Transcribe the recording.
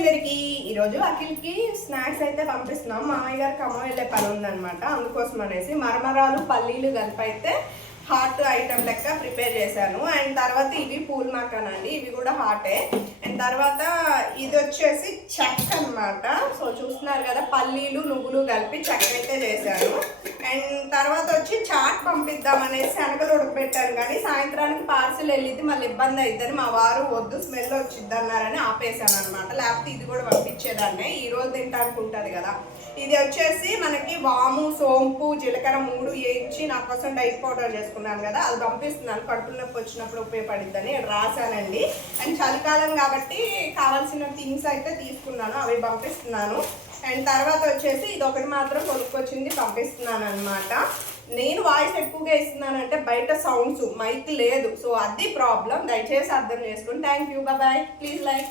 అందరికి ఈరోజు అఖిల్కి స్నాక్స్ అయితే పంపిస్తున్నాం. మామయ్య గారు ఖమ్మం వెళ్ళే పని ఉందనమాట అందుకోసం అనేసి మరమరాలు పల్లీలు కలిపి అయితే హాట్ ఐటమ్ లెక్క ప్రిపేర్ చేశాను. అండ్ తర్వాత ఇవి పూల్ మక్కన్ అండి ఇవి కూడా హాటే. అండ్ తర్వాత ఇది వచ్చేసి చెక్క అన్నమాట. సో చూస్తున్నారు కదా పల్లీలు నువ్వులు కలిపి చెక్క అయితే చేశాను. అండ్ తర్వాత పంపిద్దామనేసి శనగలు ఉడకబెట్టాను. కానీ సాయంత్రానికి పార్సిల్ వెళ్ళింది మళ్ళీ ఇబ్బంది అవుతుంది మా వారు వద్దు స్మెల్ వచ్చిద్ది అన్నారని ఆపేశాను అనమాట లేకపోతే ఇది కూడా పంపించేదాన్ని. ఈ రోజు తింటానికి ఉంటుంది కదా. ఇది వచ్చేసి మనకి వాము సోంపు జీలకర్ర మూడు వేయించి నా కోసం డైట్ పౌడర్ చేసుకున్నాను కదా. అది పంపిస్తున్నాను. కడుపు నొప్పి వచ్చినప్పుడు ఉపయోగపడిద్దని రాశానండి. అండ్ చలికాలం కాబట్టి కావాల్సిన థింగ్స్ అయితే తీసుకున్నాను. అవి పంపిస్తున్నాను. అండ్ తర్వాత వచ్చేసి ఇది ఒకటి మాత్రం కొనుక్కొచ్చింది పంపిస్తున్నాను అనమాట నేను వాయిస్ ఎక్కువగా ఇస్తున్నానంటే బయట సౌండ్స్ మైక్ లేదు. సో అది ప్రాబ్లం. దయచేసి అర్థం చేసుకోండి thank you bye. Please like.